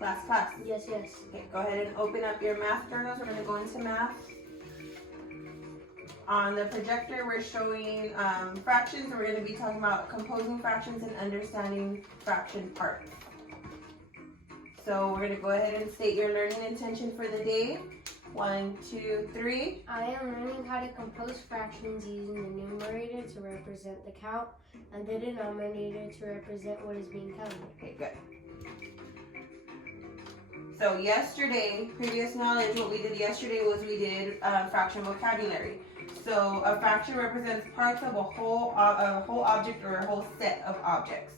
Last class. Yes, yes. Okay, go ahead and open up your math journals. We're going to go into math. On the projector, we're showing fractions. We're going to be talking about composing fractions and understanding fraction parts. So we're going to go ahead and state your learning intention for the day. 1, 2, 3. I am learning how to compose fractions using the numerator to represent the count and the denominator to represent what is being counted. Okay, good. So yesterday, previous knowledge, what we did yesterday was we did fraction vocabulary. So a fraction represents parts of a whole object or a whole set of objects.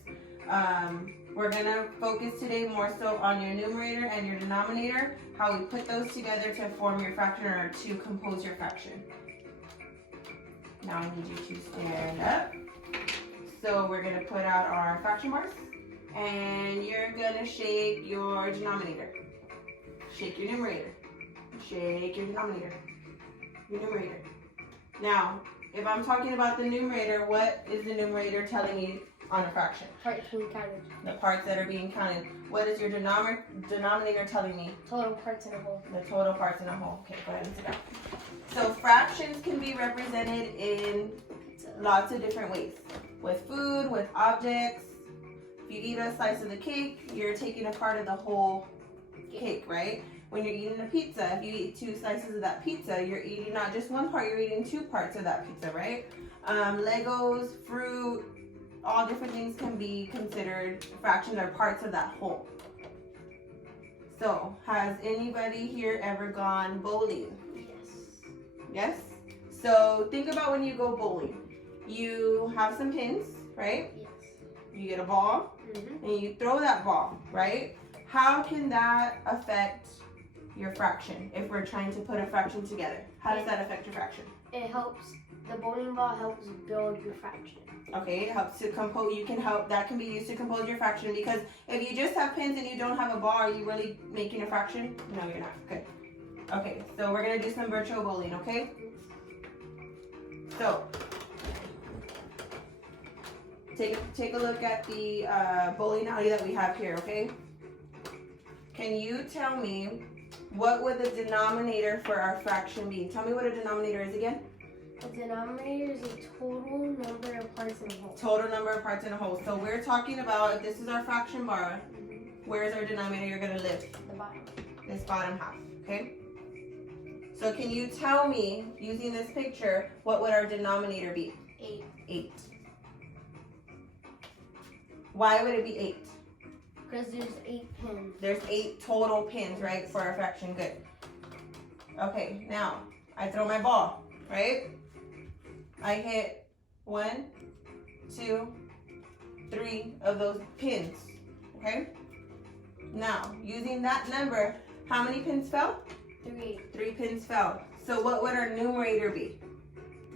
We're going to focus today more so on your numerator and your denominator, how we put those together to form your fraction or to compose your fraction. Now I need you to stand up. So we're going to put out our fraction marks, and you're going to shake your denominator. Shake your numerator. Shake your denominator. Your numerator. Now, if I'm talking about the numerator, what is the numerator telling me on a fraction? Parts being counted. The parts that are being counted. What is your denominator telling me? Total parts in a whole. The total parts in a whole. Okay, go ahead and sit down. So fractions can be represented in lots of different ways. With food, with objects. If you eat a slice of the cake, you're taking a part of the whole cake, right? When you're eating a pizza, if you eat 2 slices of that pizza, you're eating not just one part, you're eating 2 parts of that pizza, right? Legos, fruit, all different things can be considered fractions or parts of that whole. So, has anybody here ever gone bowling? Yes. Yes? So, think about when you go bowling. You have some pins, right? Yes. You get a ball, and you throw that ball, right? How can that affect your fraction if we're trying to put a fraction together? How does that affect your fraction? It helps, the bowling ball helps build your fraction. Okay, it helps to compose. That can be used to compose your fraction, because if you just have pins and you don't have a ball, are you really making a fraction? No, you're not. Good. Okay, so we're going to do some virtual bowling, okay? So, take a look at the bowling alley that we have here, okay? Can you tell me what would the denominator for our fraction be? Tell me what a denominator is again. The denominator is a total number of parts in a whole. Total number of parts in a whole. So we're talking about, if this is our fraction bar, where is our denominator going to live? The bottom. This bottom half, okay? So can you tell me, using this picture, what would our denominator be? 8. 8. Why would it be 8? Because there's 8 pins. There's 8 total pins, right, for our fraction. Good. Okay, now, I throw my ball, right? I hit 1, 2, 3 of those pins, okay? Now, using that number, how many pins fell? 3. 3 pins fell. So what would our numerator be?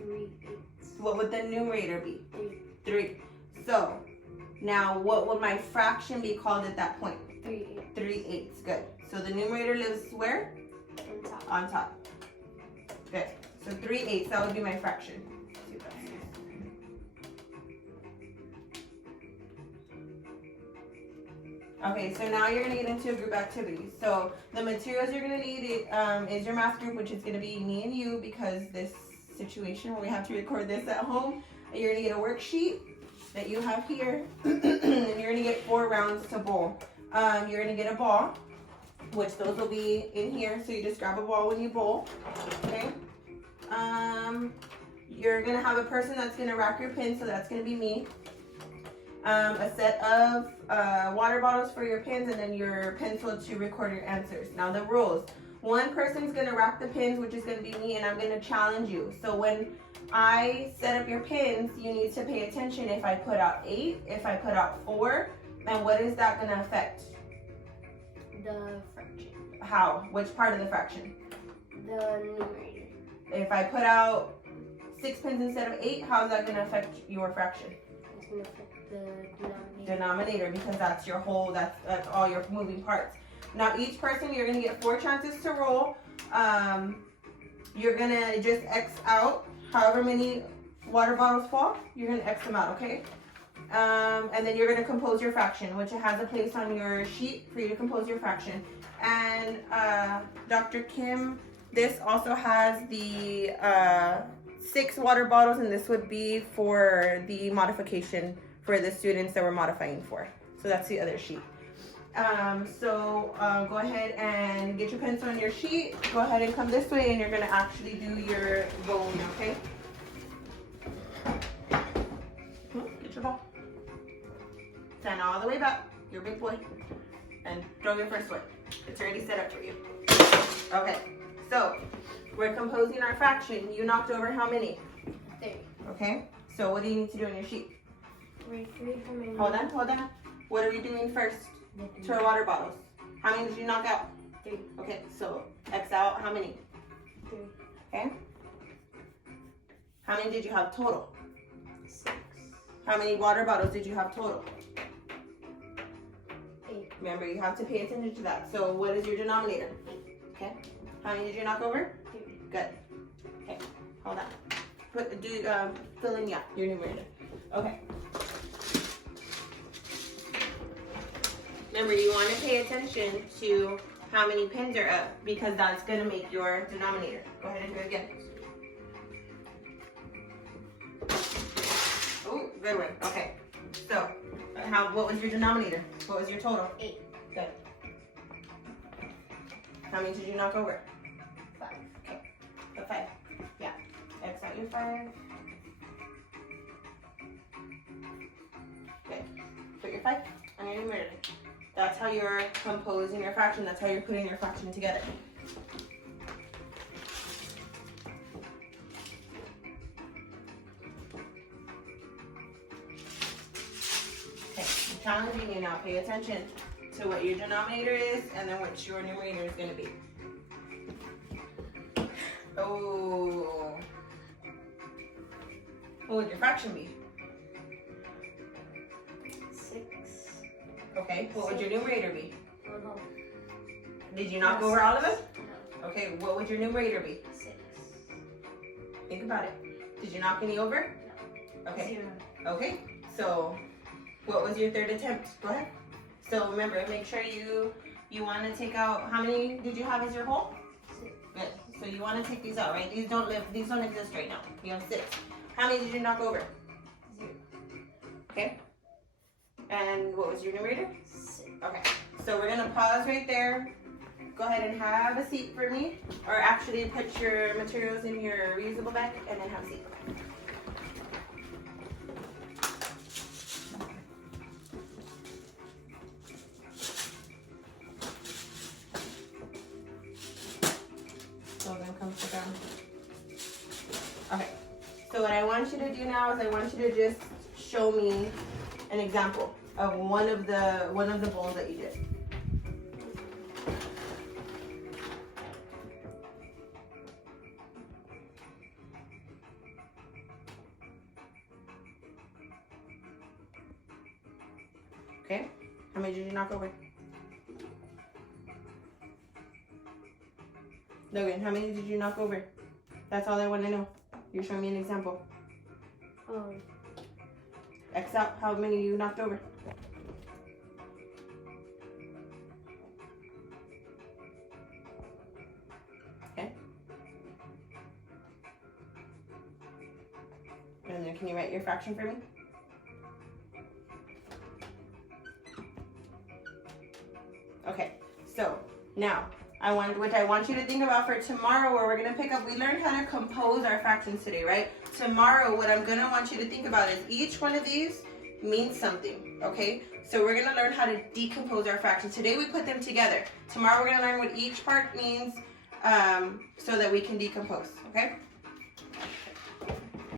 3 eighths. What would the numerator be? 3. 3. So, now what would my fraction be called at that point? 3 eighths. 3/8. Good. So the numerator lives where? On top. On top. Good. So 3/8, that would be my fraction. Okay, so now you're going to get into a group activity. So the materials you're going to need is your math group, which is going to be me and you, because this situation where we have to record this at home. You're going to get a worksheet that you have here, and you're going to get 4 rounds to bowl. You're going to get a ball, which those will be in here, so you just grab a ball when you bowl, okay? You're going to have a person that's going to rack your pins, so that's going to be me. A set of water bottles for your pins, and then your pencil to record your answers. Now the rules. One person's going to rack the pins, which is going to be me, and I'm going to challenge you. So when I set up your pins, you need to pay attention if I put out 8, if I put out 4, and what is that going to affect? The fraction. How? Which part of the fraction? The numerator. If I put out 6 pins instead of 8, how is that going to affect your fraction? It's going to affect the Denominator, because that's your whole, that's all your moving parts. Now each person, you're going to get 4 chances to roll. You're going to just X out however many water bottles fall. You're going to X them out, okay? And then you're going to compose your fraction, which has a place on your sheet for you to compose your fraction. And Dr. Kim, this also has the 6 water bottles, and this would be for the modification for the students that we're modifying for. So that's the other sheet. Go ahead and get your pencil on your sheet. Go ahead and come this way, and you're gonna actually do your bone, okay? Get your ball. Stand all the way back. You're a big boy. And throw your first foot. It's already set up for you. Okay, so we're composing our fraction. You knocked over how many? 3. Okay, so what do you need to do on your sheet? Wait, 3 how many? Hold on. What are we doing first to our water bottles? How many did you knock out? 3. Okay, so X out how many? 3. Okay. How many did you have total? 6. How many water bottles did you have total? 8. Remember, you have to pay attention to that. So what is your denominator? Okay. How many did you knock over? 3. Good. Okay, hold on. Fill in, yeah, your numerator. Okay. Remember, you want to pay attention to how many pins are up because that's going to make your denominator. Go ahead and do it again. Oh, good one. Okay. So, what was your denominator? What was your total? 8. Good. How many did you knock over? 5. Okay. Put 5. Yeah. X out your 5. Good. Put your 5 on your numerator. That's how you're composing your fraction. That's how you're putting your fraction together. Okay, I'm challenging you now. Pay attention to what your denominator is and then what your numerator is going to be. Oh. What would your fraction be? 6. Okay, what would your numerator be? 1 whole. Did you knock over all of them? No. Okay, what would your numerator be? 6. Think about it. Did you knock any over? Okay. 0. Okay, so what was your third attempt? Go ahead. So remember, make sure you want to take out, how many did you have as your whole? 6. Good. So you want to take these out, right? These don't exist right now. You have 6. How many did you knock over? 0. Okay. And what was your numerator? 6. Okay. So we're gonna pause right there. Go ahead and have a seat for me, or actually put your materials in your reusable bag and then have a seat. So then come sit down. Okay. So what I want you to do now is I want you to just show me an example of one of the bowls that you did. Okay. How many did you knock over? Logan, how many did you knock over? That's all I want to know. You're showing me an example. X out how many you knocked over. Okay. And then can you write your fraction for me? Okay, so now what I want you to think about for tomorrow, where we're gonna pick up, we learned how to compose our fractions today, right? Tomorrow, what I'm gonna want you to think about is each one of these means something, okay? So we're gonna learn how to decompose our fractions. Today we put them together. Tomorrow we're gonna learn what each part means so that we can decompose, okay?